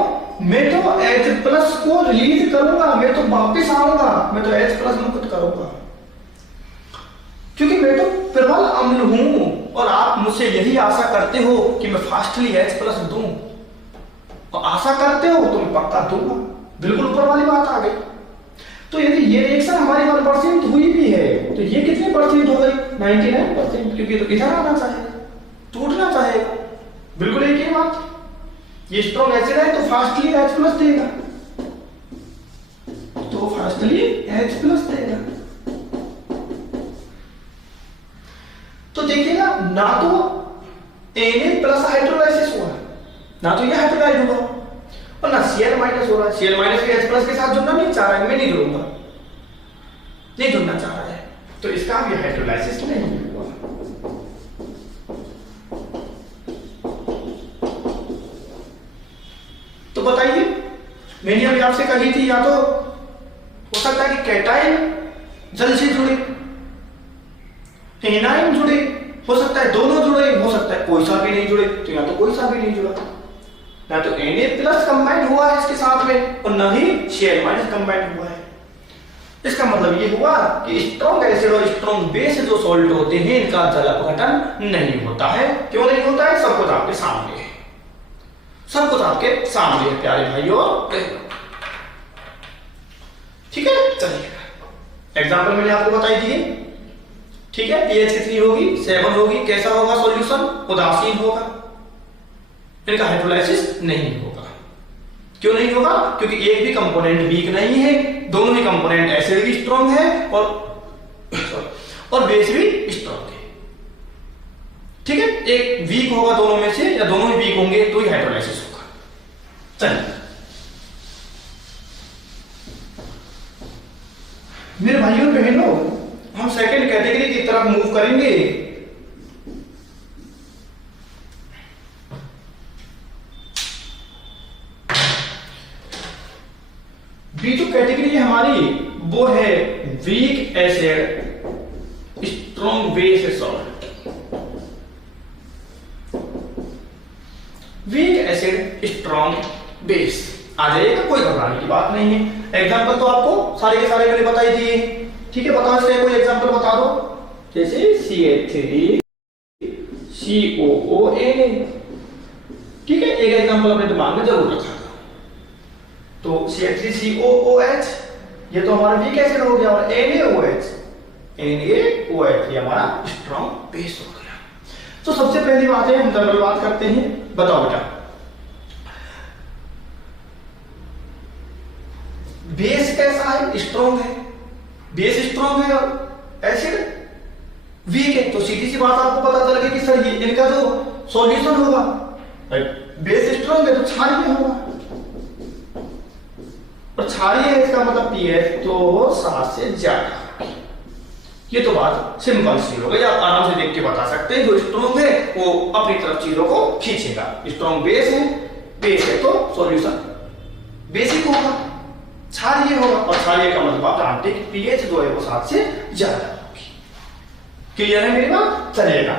मैं तो H प्लस को रिलीज करूंगा, मैं तो वापिस आऊंगा, मैं तो H प्लस मुक्त करूंगा, क्योंकि मैं तो प्रबल अम्ल हूं और आप मुझसे यही आशा करते हो कि मैं फास्टली H प्लस दूं, और आशा करते हो तो मैं पक्का दूंगा। बिल्कुल ऊपर वाली बात आ गई। तो यदि ये रिएक्शन हमारी 1% हुई भी है तो ये कितने परसेंट हो गई? 99%, क्योंकि तो इधर आना चाहिए, टूटना चाहेगा। बिल्कुल एक ही बात। ये स्ट्रॉन्ग एसिड है तो फास्टली H प्लस देगा, तो फास्टली H प्लस देगा। तो देखिएगा, ना तो Na प्लस हाइड्रोलाइसिस हुआ, ना तो ये हाइड्रोलाइज हुआ, और ना Cl माइनस हो रहा है। Cl माइनस के H प्लस के साथ जुड़ना नहीं चाह रहा है, मैं नहीं जुड़ूंगा, नहीं जुड़ना चाह रहा है, तो इसका भी हाइड्रोलाइसिस नहीं हुआ। तो बताइए, मैंने अभी आपसे कही थी, या तो हो सकता है कि कैटाइन जल से जुड़े, एनाइन जुड़े, हो सकता है दोनों जुड़े, हो सकता है कोई सा भी नहीं जुड़े, तो या तो कोई सा भी नहीं जुड़ा, ना तो Na प्लस कंबाइंड हुआ है इसके साथ में, और ना ही Cl माइनस कंबाइंड हुआ है। इसका मतलब ये हुआ कि स्ट्रॉन्ग एसिड और स्ट्रॉन्ग बेस जो सॉल्ट होते हैं, इनका जल अपघटन नहीं होता है। क्यों नहीं होता है? सब कुछ आपके सामने है, सब कुछ आपके सामने है प्यारे भाइयों। ठीक है, चलिए एग्जाम्पल मैंने आपको बताई दिए। ठीक है, pH कितनी होगी? 7 होगी। कैसा होगा सॉल्यूशन? उदासीन होगा, इनका हाइड्रोलाइसिस नहीं होगा। क्यों नहीं होगा? क्योंकि एक भी कंपोनेंट वीक नहीं है, दोनों ही कंपोनेंट एसिड भी स्ट्रॉन्ग है और बेस भी स्ट्रॉन्ग है। ठीक है, एक वीक होगा दोनों में से, या दोनों ही वीक होंगे तो ही हाइड्रोलाइसिस होगा। चलिए मेरे भाइयों बहनों, हम सेकंड कैटेगरी की तरफ मूव करेंगे। बी जो कैटेगरी है हमारी, वो है weak acid strong base salt. Weak acid strong base आ जाएगा, कोई घबराने की बात नहीं है। एग्जांपल तो आपको सारे के सारे मैंने बताई दिए। ठीक है, बताओ इसका कोई एग्जांपल बता दो, जैसे CH3 COONA। ठीक है, एक एग्जांपल अपने दिमाग में जरूर रखा। तो CH3COOH ये तो हमारा वीक एसिड हो गया, और NaOH ये हमारा स्ट्रॉन्ग बेस हो गया। तो सबसे पहली बात है, हम जनरल बात करते हैं। बताओ बेटा, बेस कैसा है? स्ट्रॉन्ग है। बेस स्ट्रॉन्ग है और एसिड वीक है, तो सीधी सी बात आपको पता चल गई कि सर ये इनका जो सॉल्यूशन होगा, बेस स्ट्रॉन्ग है तो क्षारीय होगा, और क्षारीय है इसका मतलब pH तो 7 से ज्यादा। ये तो बात सिंपल सी हो गई, आप आराम से देख के बता सकते हैं। जो स्ट्रॉन्ग है वो अपनी तरफ चीजों को खींचेगा। स्ट्रॉन्ग बेस है तो सॉल्यूशन बेसिक होगा, क्षारीय होगा, और क्षारीय का मतलब आप जानते हैं कि pH जो है वो 7 से ज्यादा होगी। क्लियर है मेरी बात? चलिएगा,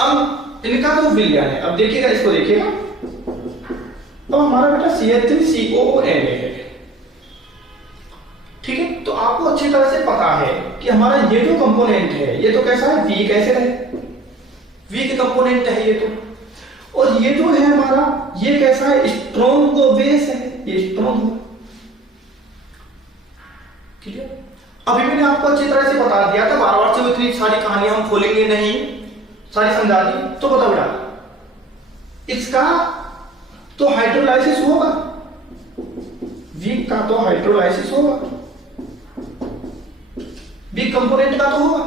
अब इनका जो विलयन है, अब देखिएगा, इसको देखिएगा। अब हमारा बेटा CH3COONA है। ठीक है, तो आपको अच्छी तरह से पता है कि हमारा ये जो कंपोनेंट है, ये तो कैसा है? वीक एसिड है, वीक कंपोनेंट है ये तो। और ये जो है हमारा, ये कैसा है? स्ट्रॉन्ग बेस है, ये स्ट्रॉन्ग है। क्लियर? अभी मैंने आपको अच्छी तरह से बता दिया था, बार बार से इतनी सारी कहानियां हम खोलेंगे नहीं, सारी समझा दी। तो बताओ बेटा, इसका तो हाइड्रोलाइसिस होगा, वीक का तो हाइड्रोलाइसिस होगा, वीक कंपोनेंट का तो होगा,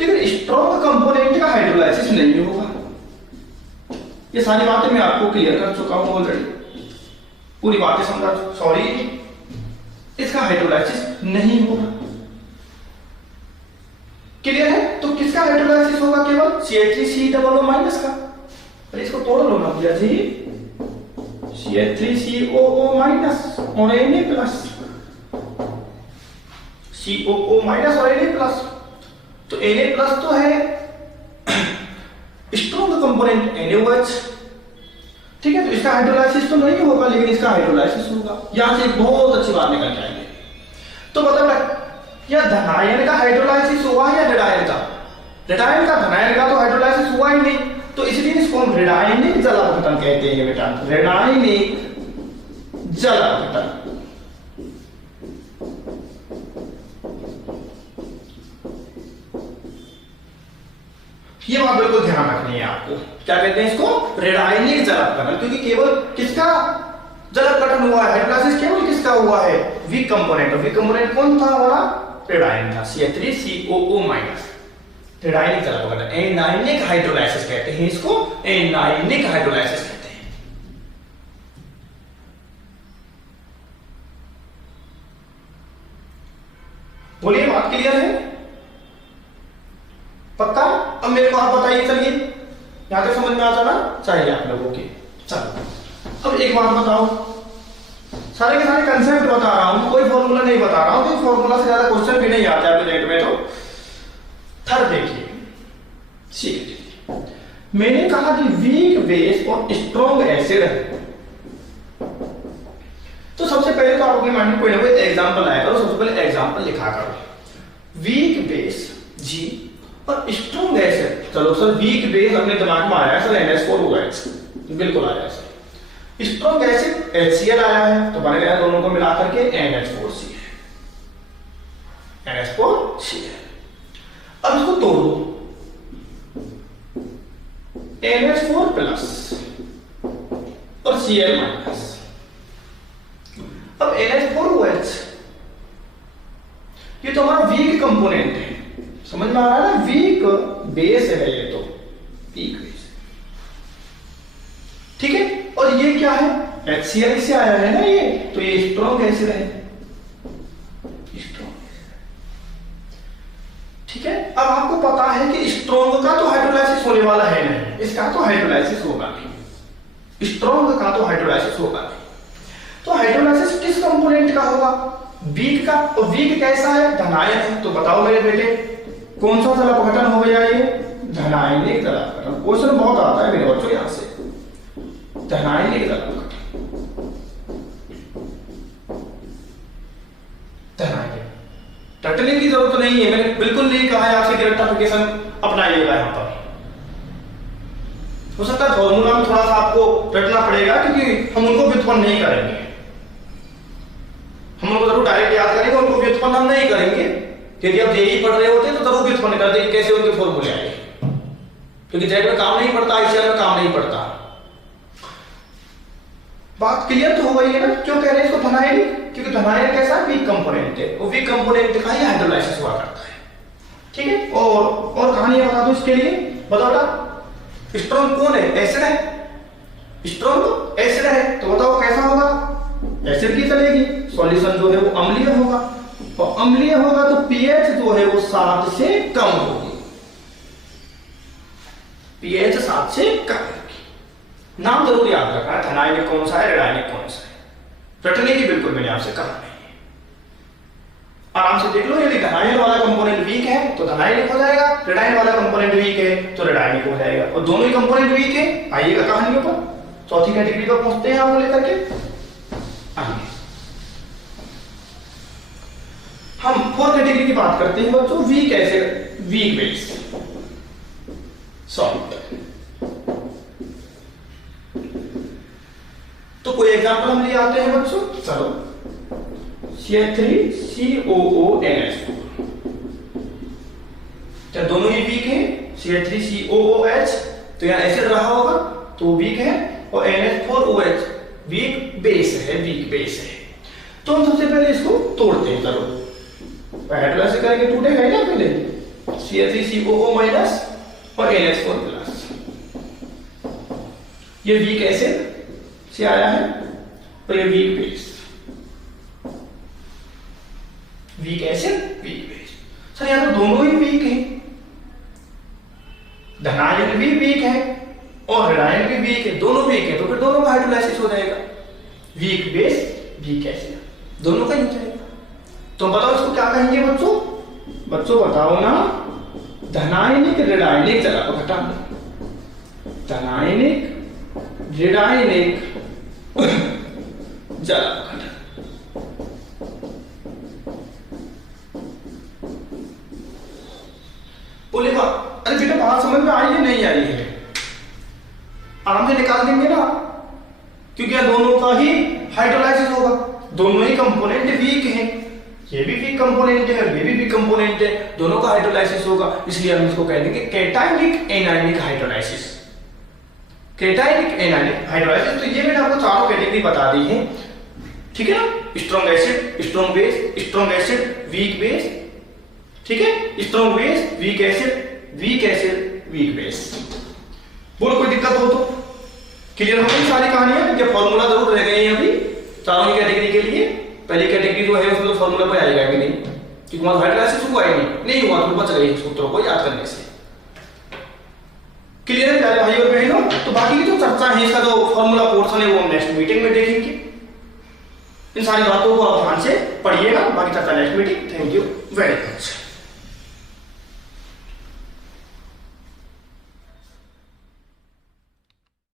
लेकिन स्ट्रॉन्ग कंपोनेंट का हाइड्रोलाइसिस नहीं होगा। ये सारी बातें मैं आपको क्लियर कर चुका हूं ऑलरेडी, पूरी बातें समझा। सॉरी, इसका हाइड्रोलाइसिस नहीं होगा। क्लियर है? तो किसका हाइड्रोलाइसिस होगा? केवल CH3COO माइनस का। अरे इसको तोड़ लो ना भैया जी, CH3COO माइनस और Na प्लस, COO माइनस और Na प्लस। तो Na+ तो है स्ट्रॉन्ग कंपोनेंट NaOH, ठीक है। तो इसका हाइड्रोलाइसिस तो नहीं होगा, लेकिन इसका हाइड्रोलाइसिस होगा। यहां से एक बहुत अच्छी बात निकल के आएगी। तो बताओ या धनायन का हाइड्रोलाइसिस हुआ है या ऋणायन का? ऋणायन का। धनायन का तो हाइड्रोलाइसिस हुआ ही नहीं, तो इसलिए इसको हम ऋणायनिक जल अपघटन कहते हैं बेटा, ऋणायनिक जल अपघटन। ये बात बिल्कुल ध्यान रखनी है आपको। क्या कहते हैं इसको? ऋणायनिक जल अपघटन, क्योंकि केवल किसका जल अपघटन हुआ है? हाइड्रोलाइसिस केवल किसका हुआ है? Week component. वीक कंपोनेंट कौन था हमारा? ऋणायन था, CH3COO-। ऋणायनिक जल अपघटन, एनायनिक हाइड्रोलाइसिस कहते हैं इसको, एनायनिक हाइड्रोलाइसिस कहते हैं। बोलिए, बात क्लियर है? पक्का? अब मेरे को आप बताइए, चलिए यहां तक समझ में आ जाना चाहिए आप लोगों के। चलो अब एक बात बताओ, सारे के सारे कंसेप्ट बता रहा हूं, कोई फॉर्मूला नहीं बता रहा हूं, क्योंकि फॉर्मूला से ज्यादा क्वेश्चन भी नहीं आते आपके नेट में। तो थर्ड देखिए, मैंने कहा कि वीक बेस और स्ट्रॉन्ग एसिड है, तो सबसे पहले तो आप अपने माइंड में कोई ना कोई एग्जांपल आया करो। सबसे पहले एग्जांपल लिखा करो। वीक बेस G और स्ट्रॉन्ग एसिड। चलो सर, वीक बेस अपने दिमाग में आया सर NH4OH, बिल्कुल आया सर। स्ट्रॉन्ग एसिड HCl आया है, तो बनेगा दोनों को मिलाकर के NH4Cl। NH4Cl। अब इसको तोड़ो, NH4+ और Cl-। अब NH4OH ये तो हमारा वीक कंपोनेंट है, समझ में आ रहा है ना? वीक बेस है ये, तो वीक बेस, ठीक है। और ये क्या है? HCl से आया है ना ये, तो ये स्ट्रॉन्ग एसिड है, स्ट्रॉन्ग, ठीक है। अब आपको पता है कि स्ट्रॉन्ग का तो हाइड्रोलाइसिस होने वाला है नहीं, इसका तो हाइड्रोलाइसिस होगा नहीं, स्ट्रॉन्ग का तो हाइड्रोलाइसिस होगा नहीं। तो हाइड्रोलाइसिस किस कंपोनेंट का होगा? वीक का। और वीक कैसा है? धनायन है। तो बताओ मेरे बेटे, कौन सा जल अपघटन हो गया ये? धनायनिक जल अपघटन। क्वेश्चन बहुत आता है मेरे बच्चों यहां से, धनायनिक जल अपघटन, धनायनिक। रटने की जरूरत नहीं है, मैंने बिल्कुल नहीं कहा है आपसे डायरेक्ट एप्लीकेशन अपनाइएगा यहां पर। हो सकता है फॉर्मूला में थोड़ा सा आपको रटना पड़ेगा, क्योंकि हम उनको व्युत्पन्न नहीं करेंगे, हम उनको जरूर डायरेक्ट याद करेंगे, उनको व्युत्पन्न हम नहीं करेंगे। यदि आप जेई पढ़ रहे होते तो जरूर व्युत्पन्न करते कि कैसे उनके फॉर्मूले आए, क्योंकि जेड में काम नहीं पड़ता, ICL में काम नहीं पड़ता। बात क्लियर तो हो गई है ना? क्यों कह रहे हैं इसको धनायनिक? क्योंकि धनायन कैसा वीक कंपोनेंट है, वो वीक कंपोनेंट का ही हाइड्रोलाइसिस हुआ करता है, ठीक है। और कहानी बता दो इसके लिए, बताओ स्ट्रॉन्ग कौन है? एसिड है, स्ट्रॉन्ग एसिड है, तो बताओ कैसा होगा? एसिड की चलेगी, सॉल्यूशन जो है वो अम्लीय होगा, और अम्लीय होगा तो पीएच जो है वो 7 से कम होगी, पीएच 7 से कम होगी। नाम जरूर याद रखना है, धनायनिक कौन सा है, ऋणायनिक कौन सा है। रटने की बिल्कुल मैंने आपसे कहा नहीं है, आराम से देख लो। यदि धनायन वाला कंपोनेंट वीक है तो धनायनिक हो जाएगा, ऋणायन वाला कंपोनेंट वीक है तो ऋणायनिक हो जाएगा, और दोनों ही कंपोनेंट वीक है। आइएगा कहानियों पर, चौथी कैटेगरी पर पहुंचते हैं आपको लेकर के। आइए हम 4th कैटेगरी की बात करते हैं बच्चों, weak acid, weak base salt. तो कोई एग्जांपल हम ले आते हैं बच्चों, चलो CH3COONH4, क्या दोनों ही वीक हैं? CH3COOH तो यहां एसिड रहा होगा तो वीक है, और NH4OH वीक बेस है, वीक बेस है। तो हम सबसे पहले इसको तोड़ते हैं, चलो हाइड्रोलाइसिस करेंगे, टूटेगा ना पहले, CH3COO- और NH4+। ये वीक एसिड से आया है, और ये weak base, weak acid, weak base. Sir यहां तो दोनों ही वीक हैं, धनायन भी वीक है और ऋणायन भी वीक है, दोनों वीक है, तो फिर दोनों का हाइड्रोलाइसिस हो जाएगा, वीक बेस, वीक एसिड, दोनों का ही हो जाएगा। तो बताओ इसको क्या कहेंगे बच्चों? बच्चों बताओ ना, धनायनिक ऋणायनिक जला को घटा दो, धनायनिक ऋणायनिक जला को घटा। बोलेगा अरे बेटा बात समझ में आई है नहीं आई है, आराम से निकाल देंगे ना, क्योंकि दोनों का ही हाइड्रोलाइसिस होगा, दोनों ही कंपोनेंट वीक हैं, ये भी वीक कंपोनेंट है और ये भी वीक कंपोनेंट है, दोनों का हाइड्रोलाइसिस होगा, इसलिए हम इसको कह देंगे cationic anionic hydrolysis. Cationic anionic hydrolysis. तो ये मैंने आपको चारों कैटेगरी बता दी है, ठीक है ना, strong acid, strong base, strong acid, weak base, ठीक है, strong base, weak acid, weak acid, weak base. बोलो कोई दिक्कत हो तो क्लियर हो गई सारी कहानियां, या फॉर्मूला जरूर रह गए हैं अभी चारों ही कैटेगरी के लिए। पहली कैटेगरी जो है उसमें तो फॉर्मूला पे आएगा भी नहीं, क्योंकि वहां हाइड्रोलाइसिस हुआ ही नहीं हुआ तो बच गए सूत्रों को याद करने से। क्लियर है प्यारे भाई और बहनों? तो बाकी की जो चर्चा है, इसका जो फॉर्मूला पोर्शन है वो हम नेक्स्ट मीटिंग में देखेंगे। इन सारी बातों को आप ध्यान से पढ़िएगा, बाकी चर्चा next meeting. Thank you very much.